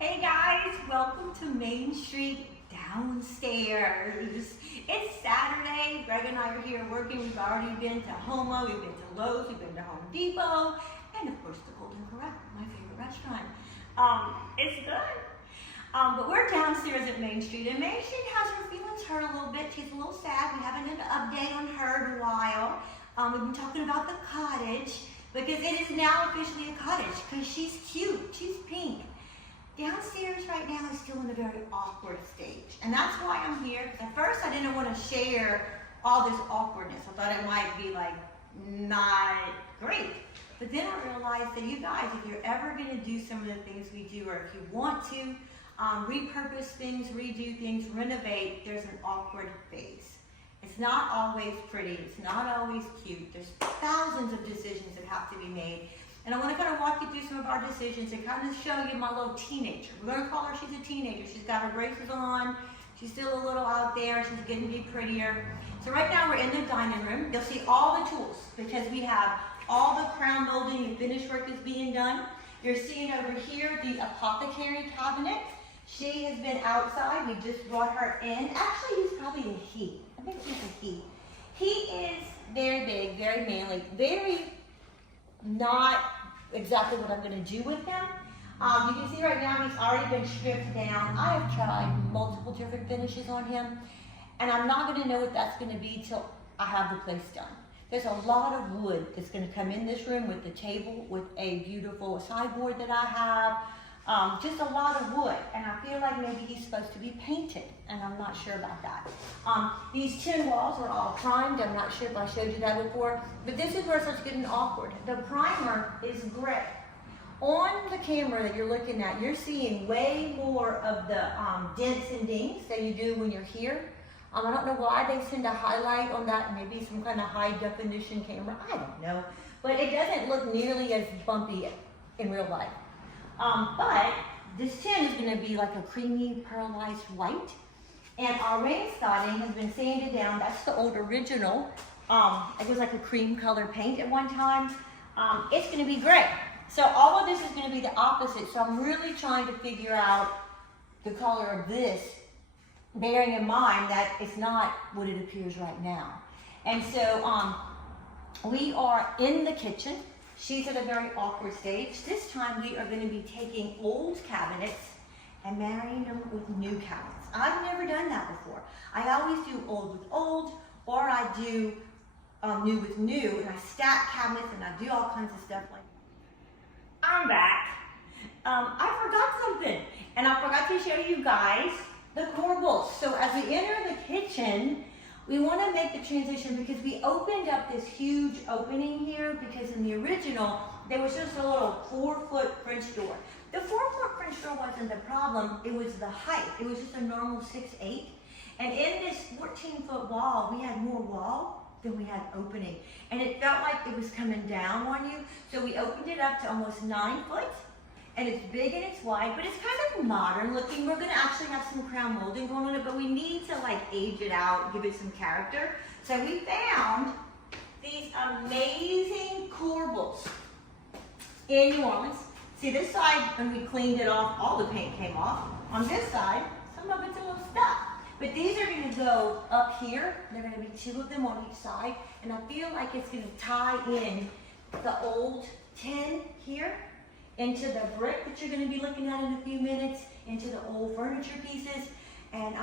Hey guys, welcome to Main Street Downstairs. It's Saturday. Greg and I are here working. We've already been to Homa, we've been to Lowe's, we've been to Home Depot, and of course the Golden Corral, my favorite restaurant. It's good. But we're downstairs at Main Street, and Main Street has her feelings hurt a little bit. She's a little sad. We haven't had an update on her in a while. We've been talking about the cottage because it is now officially a cottage because she's cute. She's pink. Downstairs right now is still in a very awkward stage. And that's why I'm here, because at first I didn't want to share all this awkwardness. I thought it might be like not great. But then I realized that you guys, if you're ever going to do some of the things we do, or if you want to repurpose things, redo things, renovate, there's an awkward phase. It's not always pretty. It's not always cute. There's thousands of decisions that have to be made. And I want to kind of walk you through some of our decisions and kind of show you my little teenager. We're going to call her, she's a teenager. She's got her braces on. She's still a little out there. She's getting to be prettier. So right now we're in the dining room. You'll see all the tools because we have all the crown molding and finish work is being done. You're seeing over here the apothecary cabinet. She has been outside. We just brought her in. Actually, he's probably a he. I think he's a he. He is very big, very manly, very not exactly what I'm going to do with him. You can see right now he's already been stripped down. I have tried multiple different finishes on him, and I'm not going to know what that's going to be till I have the place done. There's a lot of wood that's going to come in this room with the table, with a beautiful sideboard that I have. Just a lot of wood, and I feel like maybe he's supposed to be painted, and I'm not sure about that. These tin walls are all primed. I'm not sure if I showed you that before, but this is where it starts getting awkward. The primer is gray. On the camera that you're looking at, you're seeing way more of the dents and dings than you do when you're here. I don't know why they tend to highlight on that, maybe some kind of high definition camera, I don't know. But it doesn't look nearly as bumpy in real life. But this tin is going to be like a creamy pearlized white. And our wainscoting has been sanded down. That's the old original. It was like a cream color paint at one time. It's going to be gray. So all of this is going to be the opposite. So I'm really trying to figure out the color of this, bearing in mind that it's not what it appears right now. And so we are in the kitchen. She's at a very awkward stage. This time we are going to be taking old cabinets and marrying them with new cabinets. I've never done that before. I always do old with old, or I do new with new, and I stack cabinets and I do all kinds of stuff like that. I'm back. I forgot something, and I forgot to show you guys the corbels. So as we enter the kitchen, we want to make the transition because we opened up this huge opening here because in the original, there was just a little 4-foot French door. The 4-foot French door wasn't the problem, it was the height. It was just a normal 6'8". And in this 14-foot wall, we had more wall than we had opening. And it felt like it was coming down on you. So we opened it up to almost 9 foot. And it's big and it's wide, but it's kind of modern looking. We're gonna actually have some crown molding going on it, but we need to like age it out, give it some character. So we found these amazing corbels in New Orleans. See this side, when we cleaned it off, all the paint came off. On this side, some of it's a little stuck. But these are gonna go up here. There are gonna be 2 of them on each side. And I feel like it's gonna tie in the old tin here into the brick that you're going to be looking at in a few minutes, into the old furniture pieces. And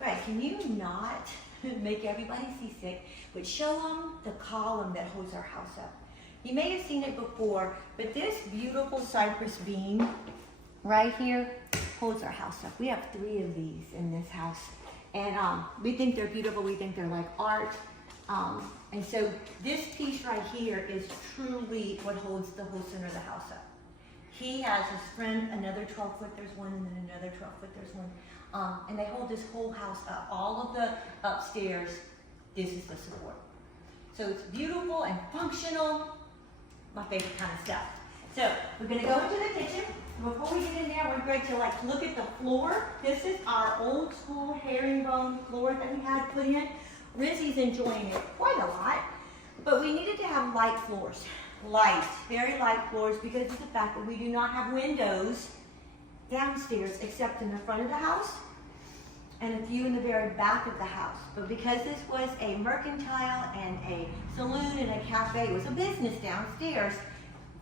Greg, can you not make everybody seasick, but show them the column that holds our house up. You may have seen it before, but this beautiful cypress beam right here holds our house up. We have 3 of these in this house, and we think they're beautiful. We think they're like art. And so this piece right here is truly what holds the whole center of the house up. He has his friend, another 12-foot, there's one, and then another 12-foot, there's one. And they hold this whole house up. All of the upstairs, this is the support. So it's beautiful and functional, my favorite kind of stuff. So we're gonna go into the kitchen. Before we get in there, we're going to like look at the floor. This is our old school herringbone floor that we had put in. Rizzy's enjoying it quite a lot, but we needed to have light floors. Light, very light floors because of the fact that we do not have windows downstairs except in the front of the house and a few in the very back of the house. But because this was a mercantile and a saloon and a cafe, it was a business downstairs,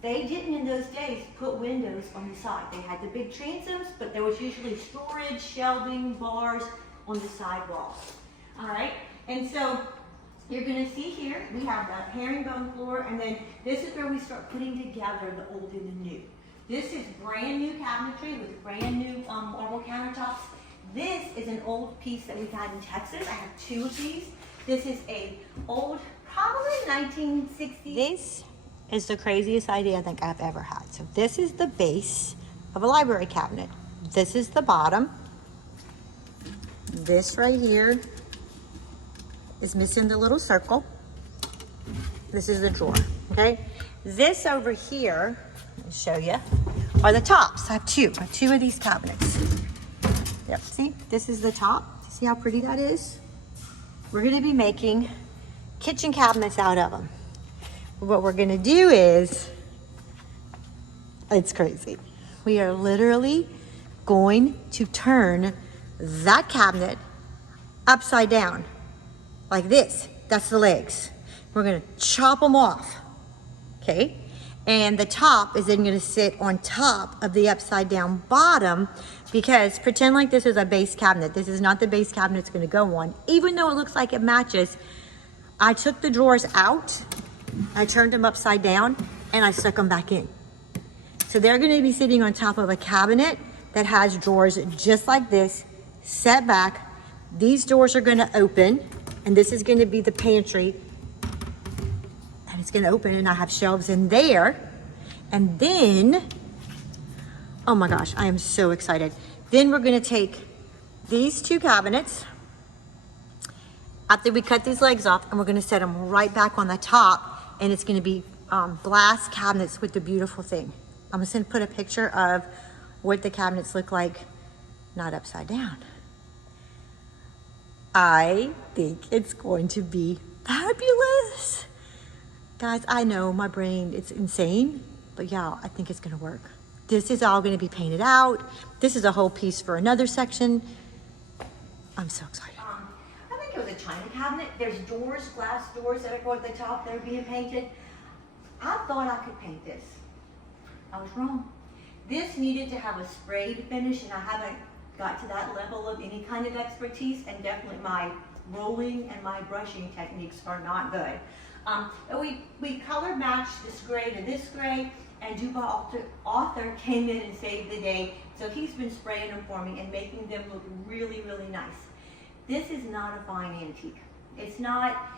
they didn't in those days put windows on the side. They had the big transoms, but there was usually storage, shelving, bars on the side walls. All right, and so you're gonna see here, we have the herringbone floor, and then this is where we start putting together the old and the new. This is brand new cabinetry with brand new marble countertops. This is an old piece that we've had in Texas. I have two of these. This is a old, probably 1960s. This is the craziest idea I think I've ever had. So this is the base of a library cabinet. This is the bottom. This right here is missing the little circle. This is the drawer, okay? This over here, let me show you, are the tops. I have two of these cabinets. Yep, see, this is the top. See how pretty that is? We're gonna be making kitchen cabinets out of them. What we're gonna do is, it's crazy. We are literally going to turn that cabinet upside down, like this. That's the legs. We're gonna chop them off, okay? And the top is then gonna sit on top of the upside down bottom, because pretend like this is a base cabinet. This is not the base cabinet it's gonna go on. Even though it looks like it matches, I took the drawers out, I turned them upside down, and I stuck them back in. So they're gonna be sitting on top of a cabinet that has drawers just like this, set back. These doors are gonna open, and this is gonna be the pantry. And it's gonna open, and I have shelves in there. And then, oh my gosh, I am so excited. Then we're gonna take these two cabinets, after we cut these legs off, and we're gonna set them right back on the top, and it's gonna be glass cabinets with the beautiful thing. I'm just gonna put a picture of what the cabinets look like, not upside down. I think it's going to be fabulous. Guys, I know my brain, it's insane, but yeah, I think it's gonna work. This is all gonna be painted out. This is a whole piece for another section. I'm so excited. I think it was a china cabinet. There's doors, glass doors that go at the top that are being painted. I thought I could paint this. I was wrong. This needed to have a sprayed finish, and I haven't got to that level of any kind of expertise, and definitely my rolling and my brushing techniques are not good. We color matched this gray to this gray, and Duba Author came in and saved the day. So he's been spraying them for me and making them look really, really nice. This is not a fine antique. It's not,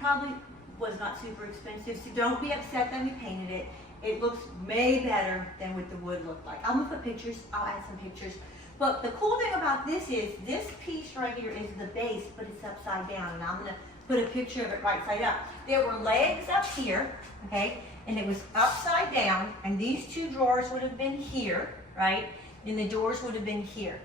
probably was not super expensive, so don't be upset that we painted it. It looks way better than what the wood looked like. I'm gonna put pictures, I'll add some pictures. But the cool thing about this is, this piece right here is the base, but it's upside down, and I'm gonna put a picture of it right side up. There were legs up here, okay, and it was upside down, and these two drawers would have been here, right, and the doors would have been here.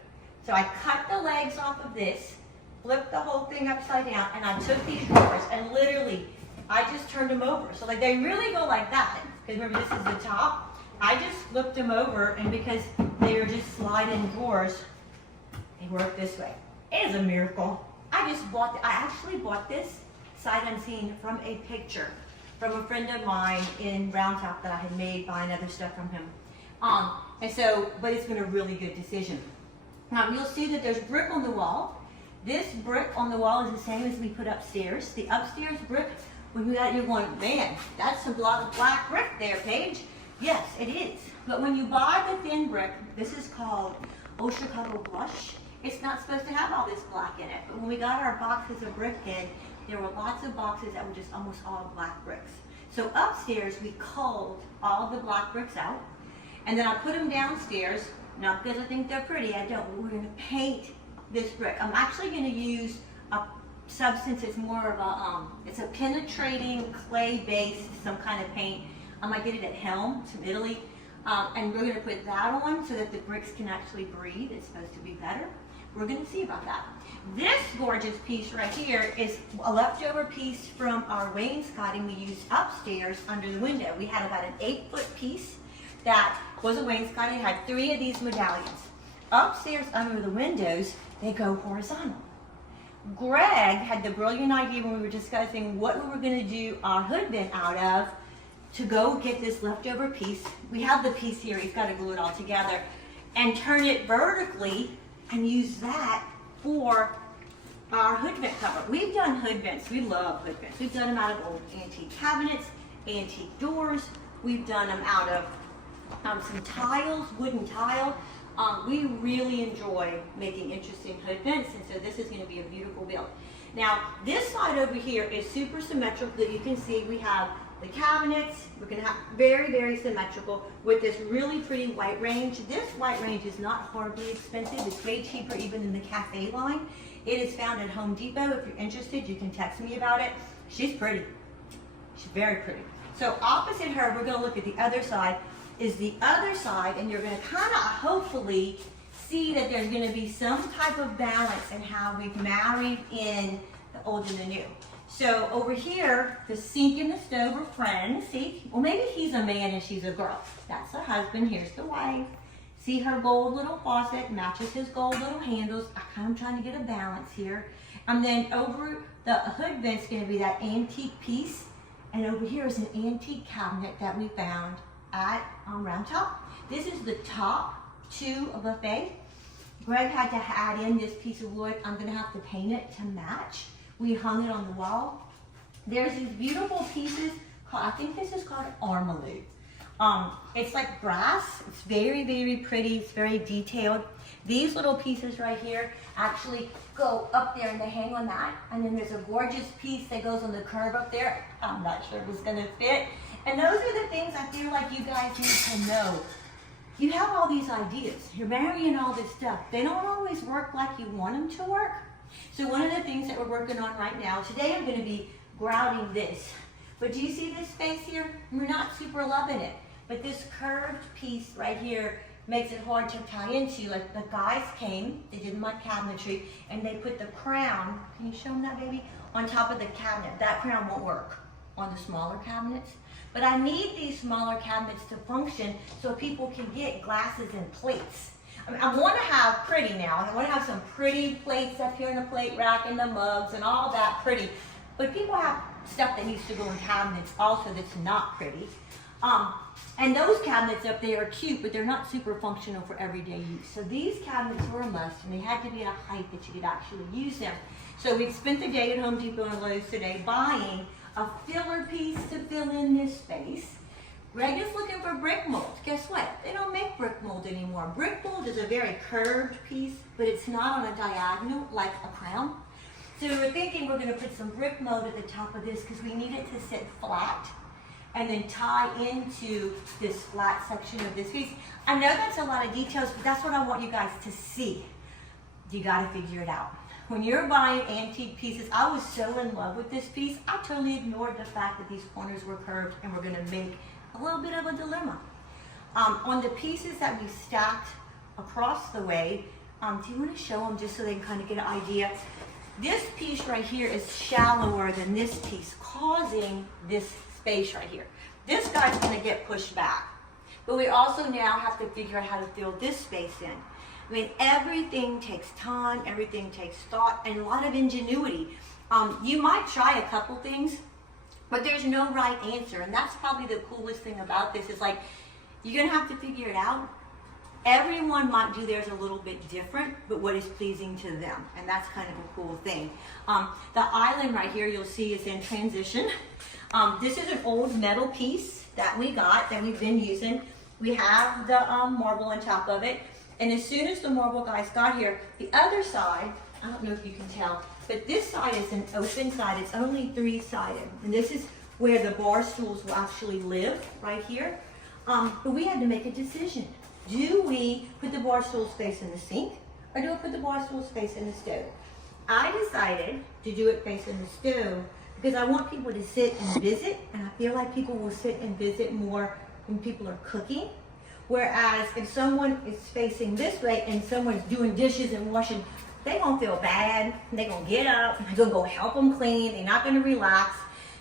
So I cut the legs off of this, flipped the whole thing upside down, and I took these drawers and literally, I just turned them over. So like they really go like that, because remember this is the top. I just flipped them over, and because they are just slide-in drawers, they work this way. It is a miracle. I actually bought this sight unseen from a picture from a friend of mine in Round Top that I had made buying other stuff from him. And so, but it's been a really good decision. You'll see that there's brick on the wall. This brick on the wall is the same as we put upstairs. The upstairs brick, when you got, you're going, man, that's a lot of black brick there, Paige. Yes, it is. But when you buy the thin brick, this is called Old Chicago Blush. It's not supposed to have all this black in it. But when we got our boxes of brick in, there were lots of boxes that were just almost all black bricks. So upstairs, we culled all the black bricks out. And then I put them downstairs, not because I think they're pretty, I don't. We're gonna paint this brick. I'm actually gonna use a substance, it's more of a, it's a penetrating clay-based, some kind of paint. I might get it at Helm, from Italy. And we're gonna put that on so that the bricks can actually breathe. It's supposed to be better. We're gonna see about that. This gorgeous piece right here is a leftover piece from our wainscoting we used upstairs under the window. We had about an 8-foot piece that was a wainscot. It had 3 of these medallions. Upstairs under the windows, they go horizontal. Greg had the brilliant idea when we were discussing what we were going to do our hood vent out of to go get this leftover piece. We have the piece here, he's got to glue it all together, and turn it vertically and use that for our hood vent cover. We've done hood vents. We love hood vents. We've done them out of old antique cabinets, antique doors. We've done them out of some tiles, wooden tile. We really enjoy making interesting hood vents, and so this is going to be a beautiful build. Now, this side over here is super symmetrical. You can see we have the cabinets. We're going to have very, very symmetrical with this really pretty white range. This white range is not horribly expensive. It's way cheaper even than the cafe line. It is found at Home Depot. If you're interested, you can text me about it. She's pretty. She's very pretty. So opposite her, we're going to look at the other side, is the other side, and you're going to kind of hopefully see that there's going to be some type of balance in how we've married in the old and the new. So over here, the sink and the stove are friends. See? Well, maybe he's a man and she's a girl. That's the husband. Here's the wife. See her gold little faucet matches his gold little handles. I'm trying to get a balance here. And then over the hood vent's going to be that antique piece. And over here is an antique cabinet that we found at Round Top. This is the top 2 of a buffet. Greg had to add in this piece of wood. I'm going to have to paint it to match. We hung it on the wall. There's these beautiful pieces called, I think this is called Armalou. It's like brass. It's very, very pretty. It's very detailed. These little pieces right here actually go up there and they hang on that. And then there's a gorgeous piece that goes on the curve up there. I'm not sure if it's going to fit. And those are the things I feel like you guys need to know. You have all these ideas. You're marrying all this stuff. They don't always work like you want them to work. So one of the things that we're working on right now, today I'm going to be grouting this. But do you see this space here? We're not super loving it. But this curved piece right here makes it hard to tie into. Like the guys came, they did my cabinetry, and they put the crown, can you show them that, baby? On top of the cabinet. That crown won't work on the smaller cabinets. But I need these smaller cabinets to function so people can get glasses and plates. I want to have pretty now. I want to have some pretty plates up here in the plate rack and the mugs and all that pretty. But people have stuff that needs to go in cabinets also that's not pretty. And those cabinets up there are cute, but they're not super functional for everyday use. So these cabinets were a must, and they had to be at a height that you could actually use them. So we spent the day at Home Depot and Lowe's today buying a filler piece to fill in this space. Greg is looking for brick mold. Guess what? They don't make brick mold anymore. Brick mold is a very curved piece, but it's not on a diagonal like a crown. So we were thinking we're going to put some brick mold at the top of this because we need it to sit flat and then tie into this flat section of this piece. I know that's a lot of details, but that's what I want you guys to see. You got to figure it out. When you're buying antique pieces, I was so in love with this piece, I totally ignored the fact that these corners were curved and we're going to make a little bit of a dilemma. On the pieces that we stacked across the way, do you want to show them just so they can kind of get an idea? This piece right here is shallower than this piece, causing this space right here. This guy's going to get pushed back. But we also now have to figure out how to fill this space in. I mean, everything takes time, everything takes thought, and a lot of ingenuity. You might try a couple things, but there's no right answer. And that's probably the coolest thing about this is like, you're going to have to figure it out. Everyone might do theirs a little bit different, but what is pleasing to them. And that's kind of a cool thing. The island right here you'll see is in transition. This is an old metal piece that we got, that we've been using. We have the marble on top of it. And as soon as the marble guys got here, the other side, I don't know if you can tell, but this side is an open side. It's only 3-sided. And this is where the bar stools will actually live, right here. But we had to make a decision. Do we put the bar stools facing the sink, or do we put the bar stools facing the stove? I decided to do it facing the stove because I want people to sit and visit, and I feel like people will sit and visit more when people are cooking. Whereas if someone is facing this way and someone's doing dishes and washing, they're going to feel bad. They're going to get up. They're going to go help them clean. They're not going to relax.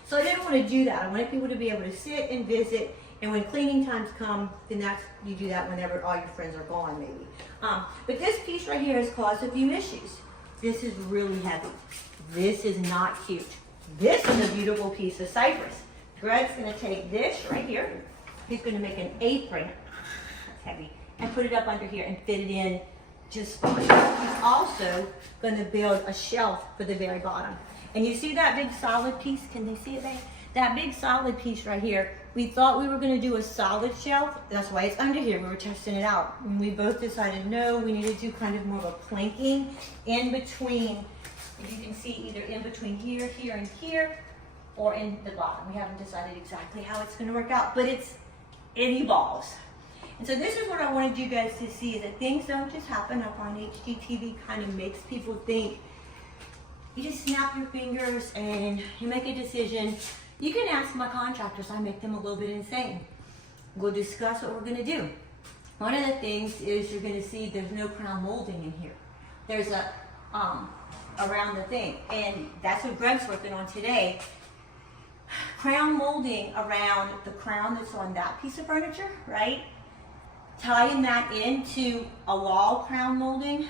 So I didn't want to do that. I wanted people to be able to sit and visit, and when cleaning times come, then you do that whenever all your friends are gone, maybe. But this piece right here has caused a few issues. This is really heavy. This is not cute. This is a beautiful piece of cypress. Greg's gonna take this right here. He's gonna make an apron, that's heavy, and put it up under here and fit it in just fine. He's also gonna build a shelf for the very bottom. And you see that big solid piece? Can they see it there? That big solid piece right here, we thought we were gonna do a solid shelf. That's why it's under here. We were testing it out. And we both decided, no, we need to do kind of more of a planking in between. If you can see, either in between here, here, and here, or in the bottom. We haven't decided exactly how it's gonna work out, but it evolves. And so this is what I wanted you guys to see, is that things don't just happen. Up on HGTV kind of makes people think, you just snap your fingers and you make a decision. You can ask my contractors, I make them a little bit insane. We'll discuss what we're gonna do. One of the things is you're gonna see there's no crown molding in here. There's a, around the thing, and that's what Greg's working on today. Crown molding around the crown that's on that piece of furniture, right? Tying that into a wall crown molding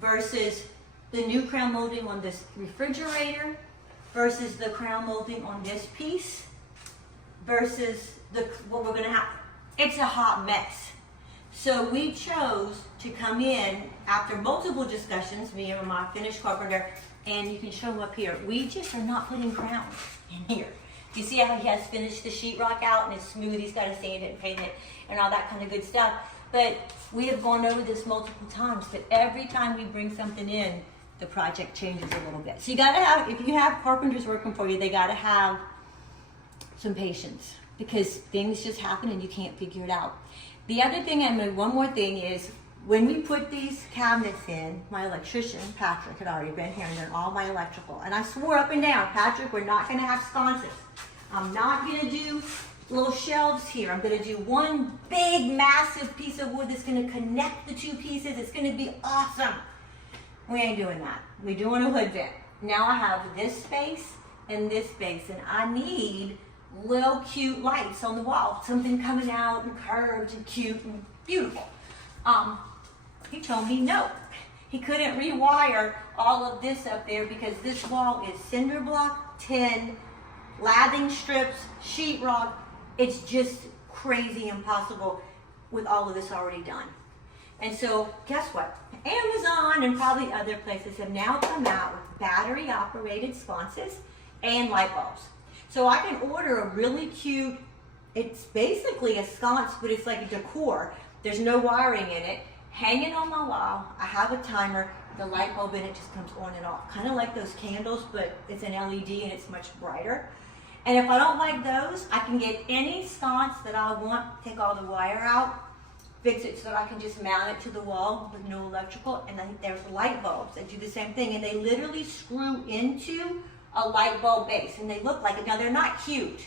versus the new crown molding on this refrigerator versus the crown molding on this piece versus what we're gonna have. It's a hot mess. So we chose to come in after multiple discussions, me and my finished carpenter, and you can show them up here. We just are not putting crowns in here. You see how he has finished the sheetrock out and it's smooth, he's got to sand it and paint it and all that kind of good stuff. But we have gone over this multiple times, but every time we bring something in, the project changes a little bit. So you gotta have, if you have carpenters working for you, they gotta have some patience because things just happen and you can't figure it out. The other thing, and one more thing is, when we put these cabinets in, my electrician, Patrick, had already been here and done all my electrical. And I swore up and down, Patrick, we're not gonna have sconces. I'm not gonna do little shelves here. I'm gonna do one big, massive piece of wood that's gonna connect the two pieces. It's gonna be awesome. We ain't doing that. We're doing a hood vent. Now I have this space and this space, and I need little cute lights on the wall. Something coming out and curved and cute and beautiful. He told me no. He couldn't rewire all of this up there because this wall is cinder block, tin, lathing strips, sheetrock. It's just crazy impossible with all of this already done. And so guess what? Amazon and probably other places have now come out with battery operated sconces and light bulbs. So I can order a really cute, it's basically a sconce, but it's like a decor. There's no wiring in it. Hang it on my wall. I have a timer. The light bulb in it just comes on and off. Kind of like those candles, but it's an LED and it's much brighter. And if I don't like those, I can get any sconce that I want, take all the wire out, fix it so that I can just mount it to the wall with no electrical. And then there's light bulbs that do the same thing. And they literally screw into a light bulb base. And they look like it. Now, they're not cute,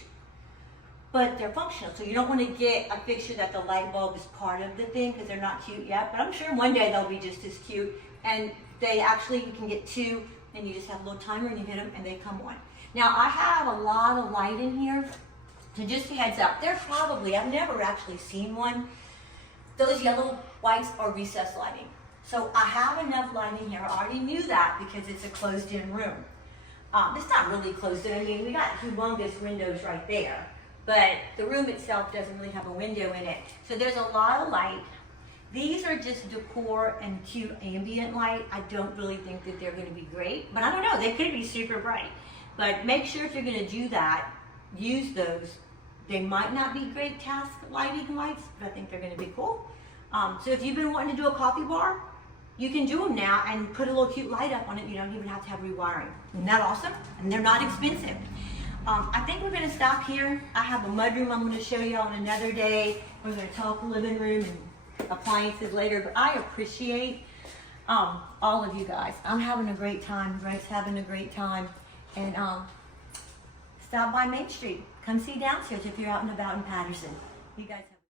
but they're functional. So you don't want to get a fixture that the light bulb is part of the thing because they're not cute yet. But I'm sure one day they'll be just as cute. And they actually, you can get two, and you just have a little timer and you hit them and they come on. Now, I have a lot of light in here. So just a heads up, they're probably, I've never actually seen one. Those yellow whites are recessed lighting. So I have enough light in here. I already knew that because it's a closed-in room. It's not really closed in. I mean, we got humongous windows right there, but the room itself doesn't really have a window in it. So there's a lot of light. These are just decor and cute ambient light. I don't really think that they're gonna be great, but I don't know, they could be super bright. But make sure if you're gonna do that, use those. They might not be great task lighting lights, but I think they're gonna be cool. So if you've been wanting to do a coffee bar, you can do them now and put a little cute light up on it. You don't even have to have rewiring. Isn't that awesome? And they're not expensive. I think we're gonna stop here. I have a mudroom I'm gonna show you on another day. We're gonna talk living room and appliances later, but I appreciate all of you guys. I'm having a great time. Greg's having a great time. And stop by Main Street. Come see downstairs if you're out and about in Patterson. You guys have